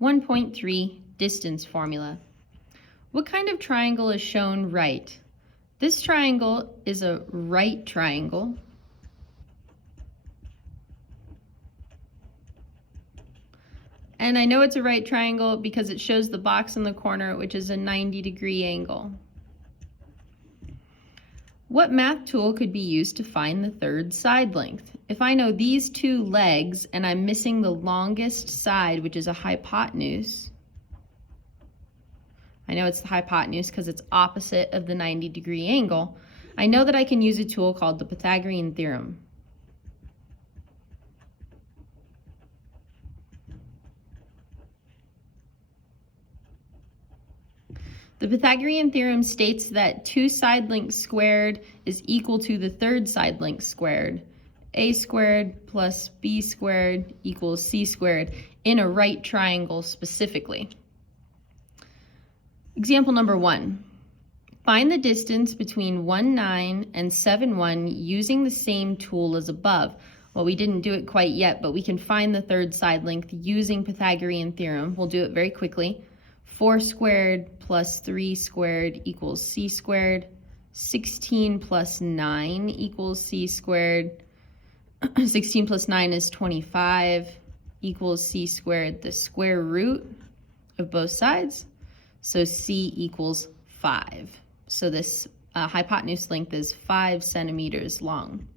1.3 Distance Formula. What kind of triangle is shown right? This triangle is a right triangle. And I know it's a right triangle because it shows the box in the corner, which is a 90-degree angle. What math tool could be used to find the third side length? If I know these two legs and I'm missing the longest side, which is a hypotenuse, I know it's the hypotenuse because it's opposite of the 90-degree angle, I know that I can use a tool called the Pythagorean theorem. The Pythagorean theorem states that 2 side lengths squared is equal to the third side length squared. A squared plus B squared equals C squared in a right triangle specifically. Example number 1. Find the distance between 1, 9 and 7, 1 using the same tool as above. Well, we didn't do it quite yet, but we can find the third side length using Pythagorean theorem. We'll do it very quickly. 4 squared plus 3 squared equals C squared. 16 plus 9 equals C squared. 16 plus 9 is 25 equals C squared, the square root of both sides. So C equals 5. So this hypotenuse length is 5 centimeters long.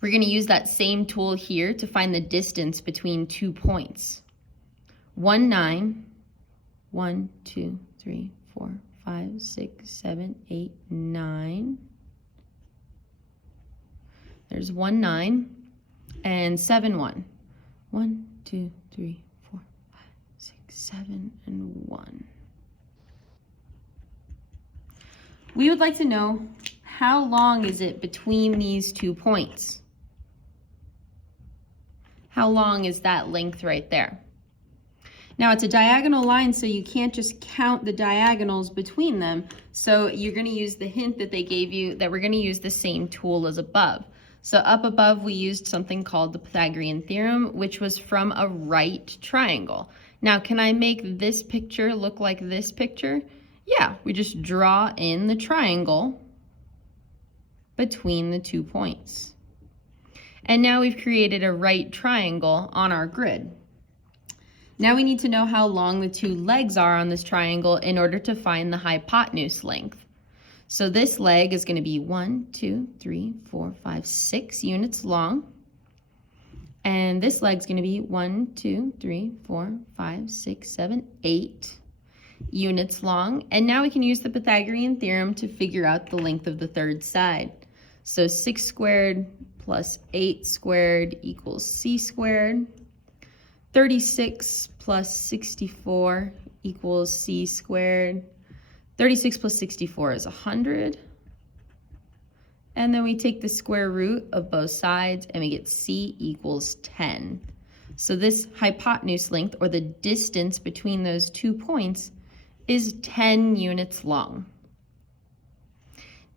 We're going to use that same tool here to find the distance between 2 points. 1, 9, 1, 2, 3, 4, 5, 6, 7, 8, 9. There's 1, 9, and 7, 1. 1, 2, 3, 4, 5, 6, 7, and 1. We would like to know how long is it between these 2 points? How long is that length right there? Now it's a diagonal line, so you can't just count the diagonals between them. So you're going to use the hint that they gave you that we're going to use the same tool as above. So up above we used something called the Pythagorean theorem, which was from a right triangle. Now can I make this picture look like this picture? Yeah, we just draw in the triangle between the 2 points. And now we've created a right triangle on our grid. Now we need to know how long the 2 legs are on this triangle in order to find the hypotenuse length. So this leg is going to be 1, 2, 3, 4, 5, 6 units long. And this leg's going to be 1, 2, 3, 4, 5, 6, 7, 8 units long. And now we can use the Pythagorean theorem to figure out the length of the third side. So 6 squared plus 8 squared equals C squared. 36 plus 64 equals C squared. 36 plus 64 is 100. And then we take the square root of both sides and we get C equals 10. So this hypotenuse length, or the distance between those 2 points, is 10 units long.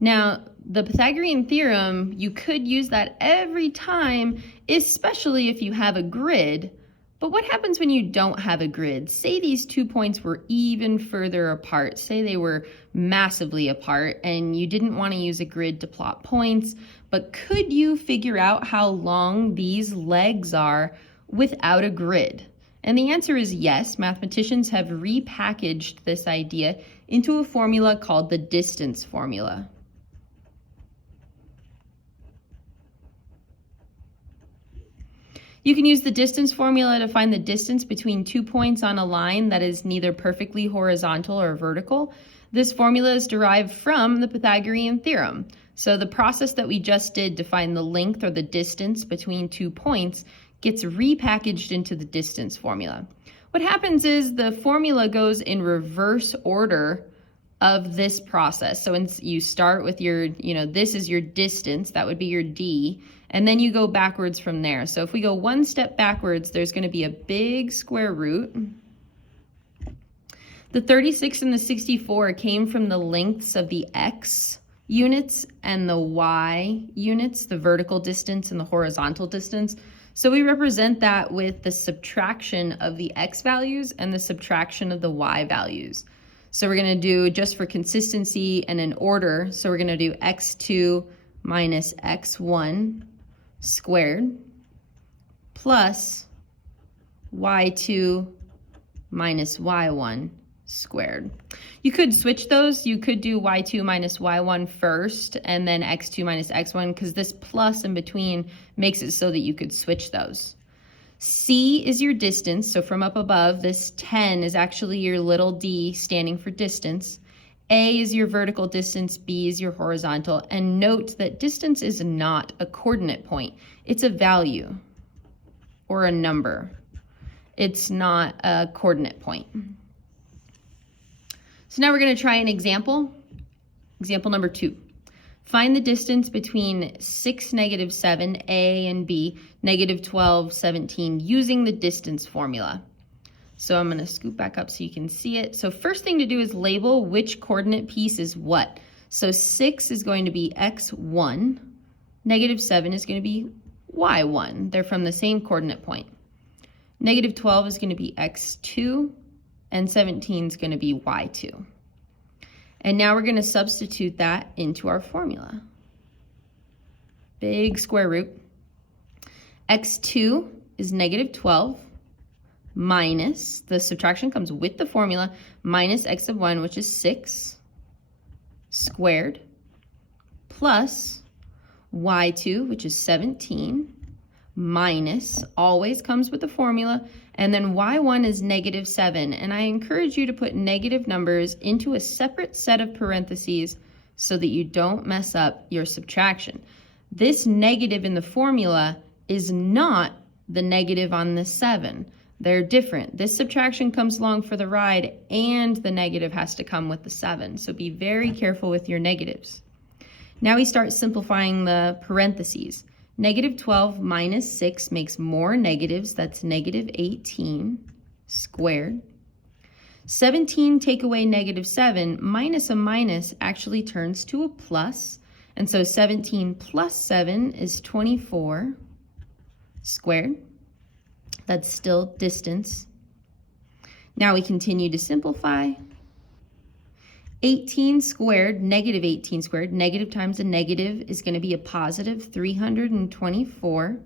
Now, the Pythagorean theorem, you could use that every time, especially if you have a grid. But what happens when you don't have a grid? Say these 2 points were even further apart. Say they were massively apart and you didn't want to use a grid to plot points, but could you figure out how long these legs are without a grid? And the answer is yes. Mathematicians have repackaged this idea into a formula called the distance formula. You can use the distance formula to find the distance between 2 points on a line that is neither perfectly horizontal or vertical. This formula is derived from the Pythagorean theorem. So the process that we just did to find the length or the distance between 2 points gets repackaged into the distance formula. What happens is the formula goes in reverse order of this process. So you start with your, this is your distance, that would be your D, and then you go backwards from there. So if we go 1 step backwards, there's going to be a big square root. The 36 and the 64 came from the lengths of the X units and the Y units, the vertical distance and the horizontal distance. So we represent that with the subtraction of the x values and the subtraction of the y values. So we're going to do, just for consistency and in order, so we're going to do x2 minus x1 squared plus y2 minus y1 squared. You could switch those. You could do y2 minus y1 first and then x2 minus x1, because this plus in between makes it so that you could switch those. C is your distance. So from up above, this 10 is actually your little d standing for distance. A is your vertical distance, B is your horizontal. And note that distance is not a coordinate point. It's a value or a number. It's not a coordinate point. So now we're going to try an example. Example number 2. Find the distance between 6, negative 7, A, and B, negative 12, 17, using the distance formula. So I'm going to scoop back up so you can see it. So first thing to do is label which coordinate piece is what. So 6 is going to be x1, negative 7 is going to be y1. They're from the same coordinate point. Negative 12 is going to be x2, and 17 is going to be y2. And now we're going to substitute that into our formula. Big square root. x2 is negative 12 minus, the subtraction comes with the formula, minus x of 1, which is 6 squared, plus y2, which is 17, minus, always comes with the formula, and then y1 is negative 7. And I encourage you to put negative numbers into a separate set of parentheses so that you don't mess up your subtraction. This negative in the formula is not the negative on the 7. They're different. This subtraction comes along for the ride, and the negative has to come with the 7. So be very careful with your negatives. Now we start simplifying the parentheses. Negative 12 minus 6 makes more negatives. That's negative 18 squared. 17 take away negative 7, minus a minus actually turns to a plus. And so 17 plus 7 is 24 squared. That's still distance. Now we continue to simplify. 18 squared, negative 18 squared, negative times a negative is going to be a positive 324.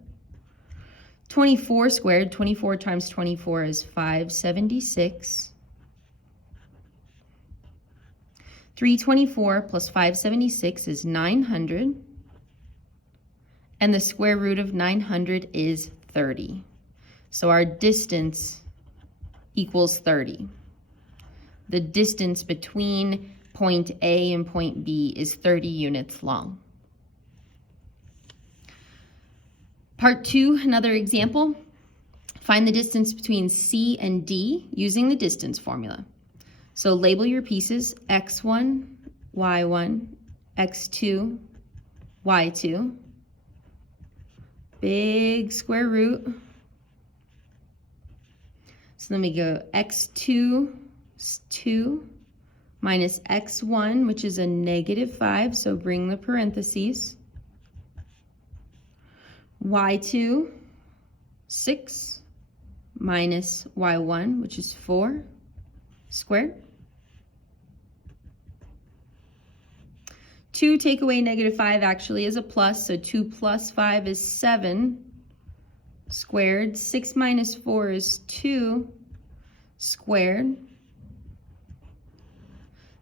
24 squared, 24 times 24 is 576. 324 plus 576 is 900. And the square root of 900 is 30. So our distance equals 30. The distance between point A and point B is 30 units long. Part 2, another example. Find the distance between C and D using the distance formula. So label your pieces x1, y1, x2, y2. Big square root. So then we go x2 is 2 minus x1, which is a negative 5, so bring the parentheses. y2, 6 minus y1, which is 4 squared. 2 take away negative 5 actually is a plus, so 2 plus 5 is 7 squared. 6 minus 4 is 2 squared.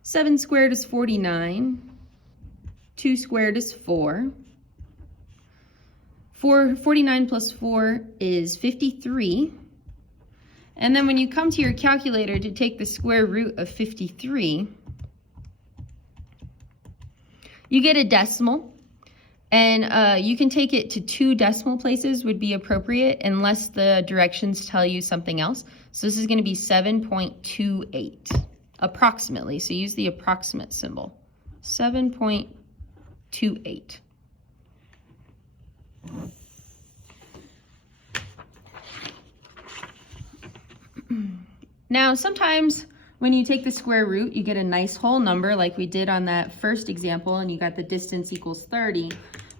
7 squared is 49. 2 squared is 4. 49 plus 4 is 53. And then when you come to your calculator to take the square root of 53, you get a decimal. And you can take it to 2 decimal places would be appropriate unless the directions tell you something else. So this is going to be 7.28 approximately. So use the approximate symbol. 7.28. Now sometimes when you take the square root, you get a nice whole number like we did on that first example, and you got the distance equals 30.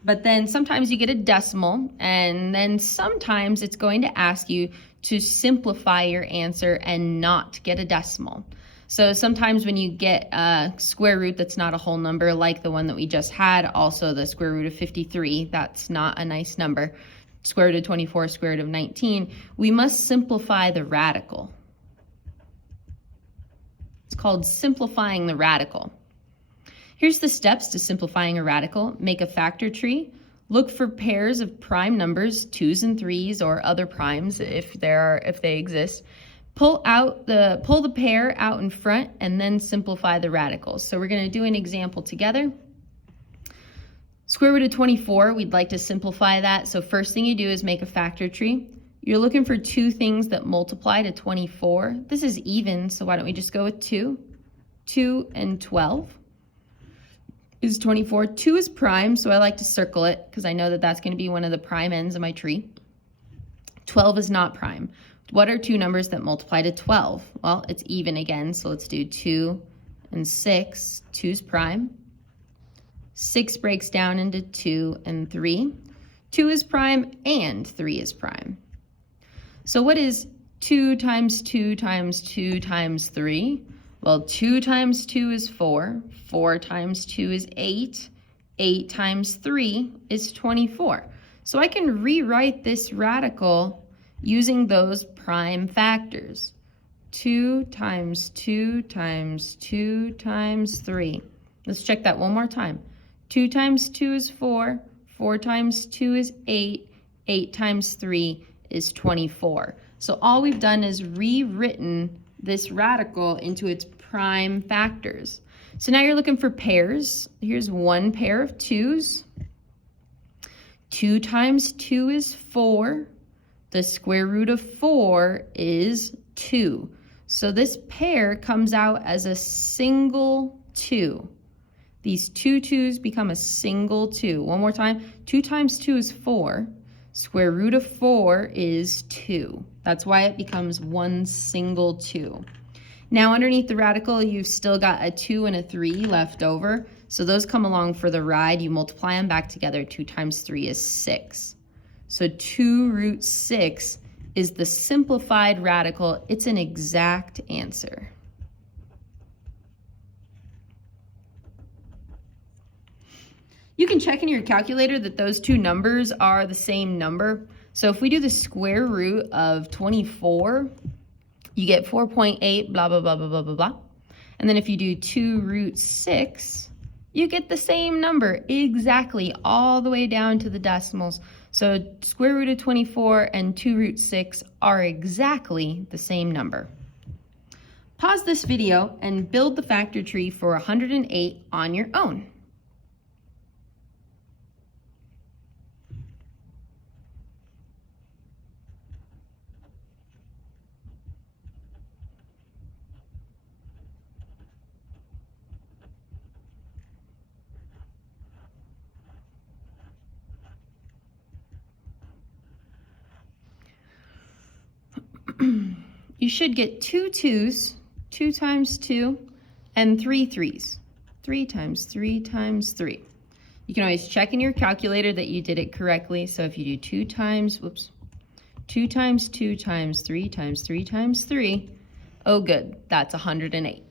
But then sometimes you get a decimal, and then sometimes it's going to ask you to simplify your answer and not get a decimal. So sometimes when you get a square root that's not a whole number, like the one that we just had, also the square root of 53, that's not a nice number, square root of 24, square root of 19, we must simplify the radical. It's called simplifying the radical. Here's the steps to simplifying a radical. Make a factor tree. Look for pairs of prime numbers, 2s and 3s, or other primes if they exist. Pull the pair out in front and then simplify the radicals. So we're going to do an example together. Square root of 24, we'd like to simplify that. So first thing you do is make a factor tree. You're looking for two things that multiply to 24. This is even, so why don't we just go with 2? 2 and 12 is 24. 2 is prime, so I like to circle it because I know that that's going to be one of the prime ends of my tree. 12 is not prime. What are two numbers that multiply to 12? Well, it's even again, so let's do 2 and 6. 2 is prime. 6 breaks down into 2 and 3. 2 is prime and 3 is prime. So what is 2 times 2 times 2 times 3? Well, 2 times 2 is 4. 4 times 2 is 8. 8 times 3 is 24. So I can rewrite this radical using those prime factors. 2 times 2 times 2 times 3. Let's check that one more time. 2 times 2 is 4. 4 times 2 is 8. 8 times 3 is 24. So all we've done is rewritten this radical into its prime factors. So now you're looking for pairs. Here's one pair of 2's. 2 times 2 is 4. The square root of 4 is 2. So this pair comes out as a single 2. These two 2's become a single 2. One more time. 2 times 2 is 4. Square root of 4 is 2. That's why it becomes one single 2. Now underneath the radical, you've still got a 2 and a 3 left over. So those come along for the ride. You multiply them back together. 2 times 3 is 6. So 2 root 6 is the simplified radical. It's an exact answer. You can check in your calculator that those two numbers are the same number. So if we do the square root of 24, you get 4.8, blah, blah, blah, blah, blah, blah, blah. And then if you do 2 root 6, you get the same number exactly all the way down to the decimals. So square root of 24 and 2 root 6 are exactly the same number. Pause this video and build the factor tree for 108 on your own. You should get 2 2's, 2 times 2, and 3 3's. 3 times 3 times 3. You can always check in your calculator that you did it correctly. So if you do 2 times 2 times 2 times 3 times 3 times 3, oh good, that's 108.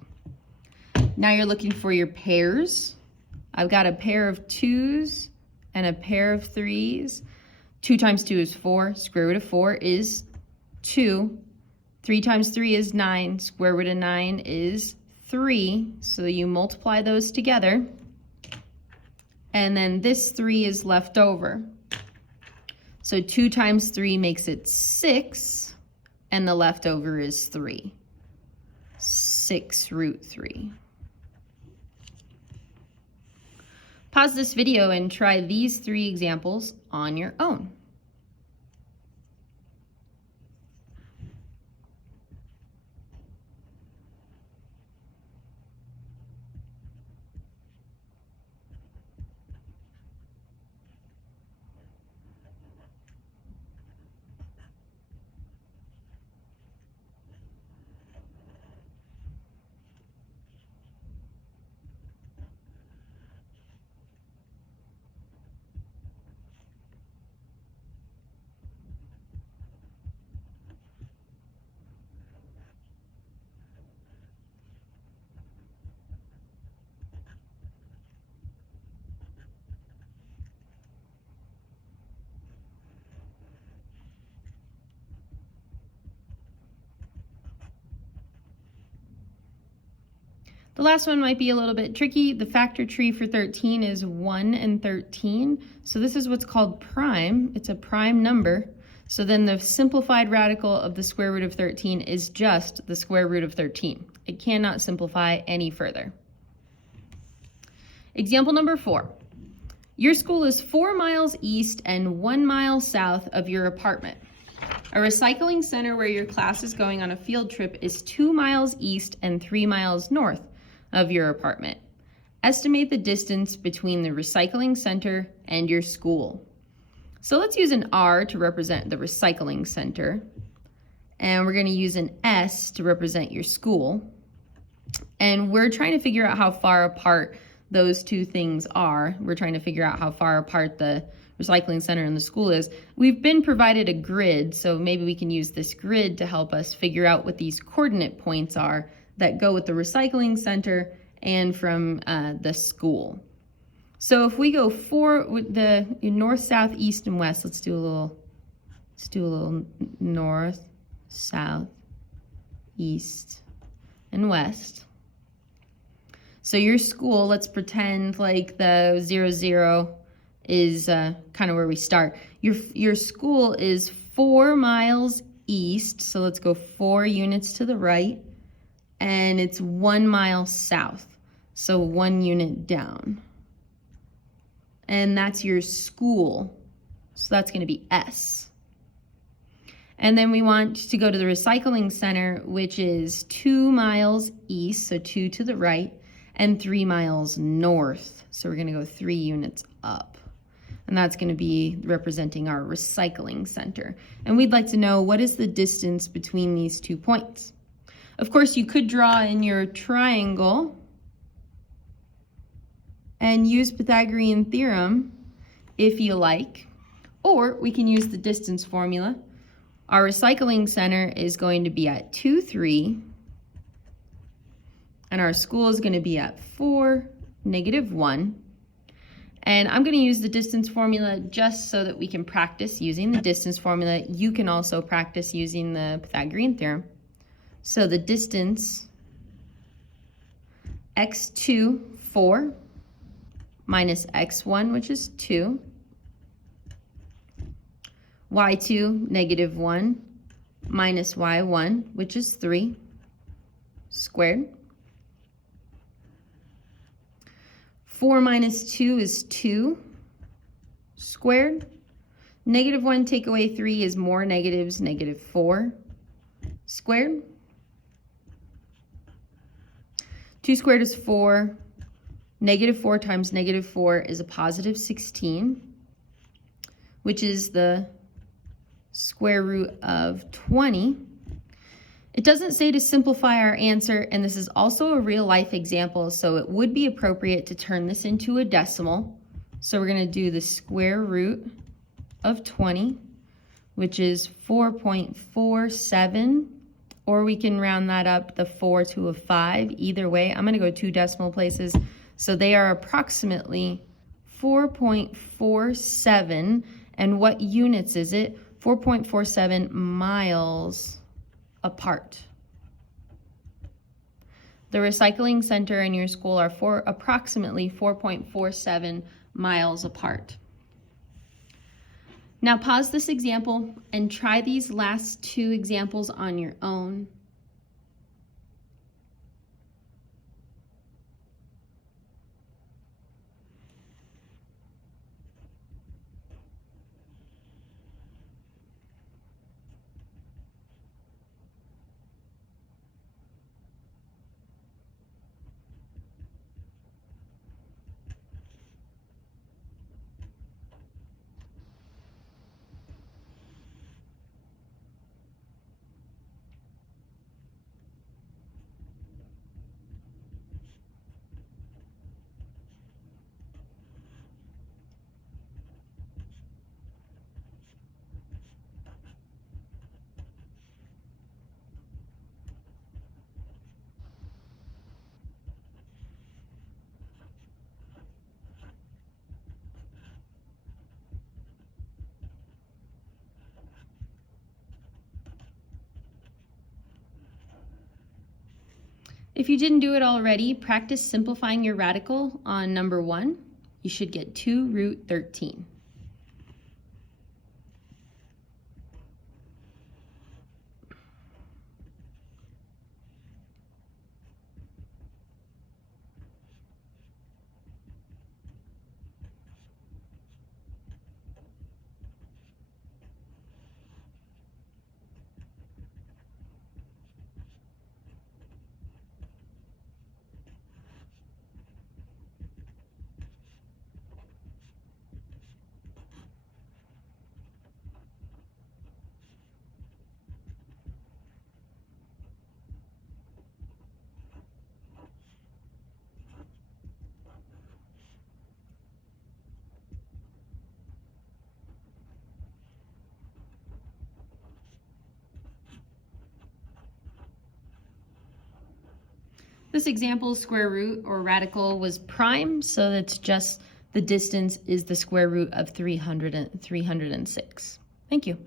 Now you're looking for your pairs. I've got a pair of 2's and a pair of 3's. 2 times 2 is 4. Square root of 4 is 2. 3 times 3 is 9. Square root of 9 is 3. So you multiply those together. And then this 3 is left over. So 2 times 3 makes it 6. And the leftover is 3. 6 root 3. Pause this video and try these 3 examples on your own. The last one might be a little bit tricky. The factor tree for 13 is 1 and 13. So this is what's called prime. It's a prime number. So then the simplified radical of the square root of 13 is just the square root of 13. It cannot simplify any further. Example number 4. Your school is 4 miles east and 1 mile south of your apartment. A recycling center where your class is going on a field trip is 2 miles east and 3 miles north of your apartment. Estimate the distance between the recycling center and your school. So let's use an R to represent the recycling center, and we're going to use an S to represent your school. And we're trying to figure out how far apart those two things are. We're trying to figure out how far apart the recycling center and the school is. We've been provided a grid, so maybe we can use this grid to help us figure out what these coordinate points are that go with the recycling center and from the school. So if we go with the north, south, east, and west, let's do a little north, south, east, and west. So your school, let's pretend like the 0, 0 is kind of where we start. Your school is 4 miles east, so let's go 4 units to the right, and it's 1 mile south, so 1 unit down. And that's your school, so that's going to be S. And then we want to go to the recycling center, which is 2 miles east, so 2 to the right, and 3 miles north, so we're going to go 3 units up. And that's going to be representing our recycling center. And we'd like to know, what is the distance between these 2 points? Of course, you could draw in your triangle and use Pythagorean theorem if you like, or we can use the distance formula. Our recycling center is going to be at 2, 3, and our school is going to be at 4, -1. And I'm going to use the distance formula just so that we can practice using the distance formula. You can also practice using the Pythagorean theorem. So the distance, x2, 4, minus x1, which is 2, y2, -1, minus y1, which is 3, squared. 4 minus 2 is 2, squared. -1 take away 3 is more negatives, -4, squared. 2 squared is 4. -4 times -4 is a positive 16, which is the square root of 20. It doesn't say to simplify our answer, and this is also a real life example, so it would be appropriate to turn this into a decimal. So we're going to do the square root of 20, which is 4.47, or we can round that up, the 4 to a 5. Either way, I'm going to go 2 decimal places. So they are approximately 4.47, and what units is it? 4.47 miles apart. The recycling center and your school are approximately 4.47 miles apart. Now pause this example and try these last 2 examples on your own. If you didn't do it already, practice simplifying your radical on number 1. You should get 2 root 13. This example square root or radical was prime, so that's just the distance is the square root of 306. Thank you.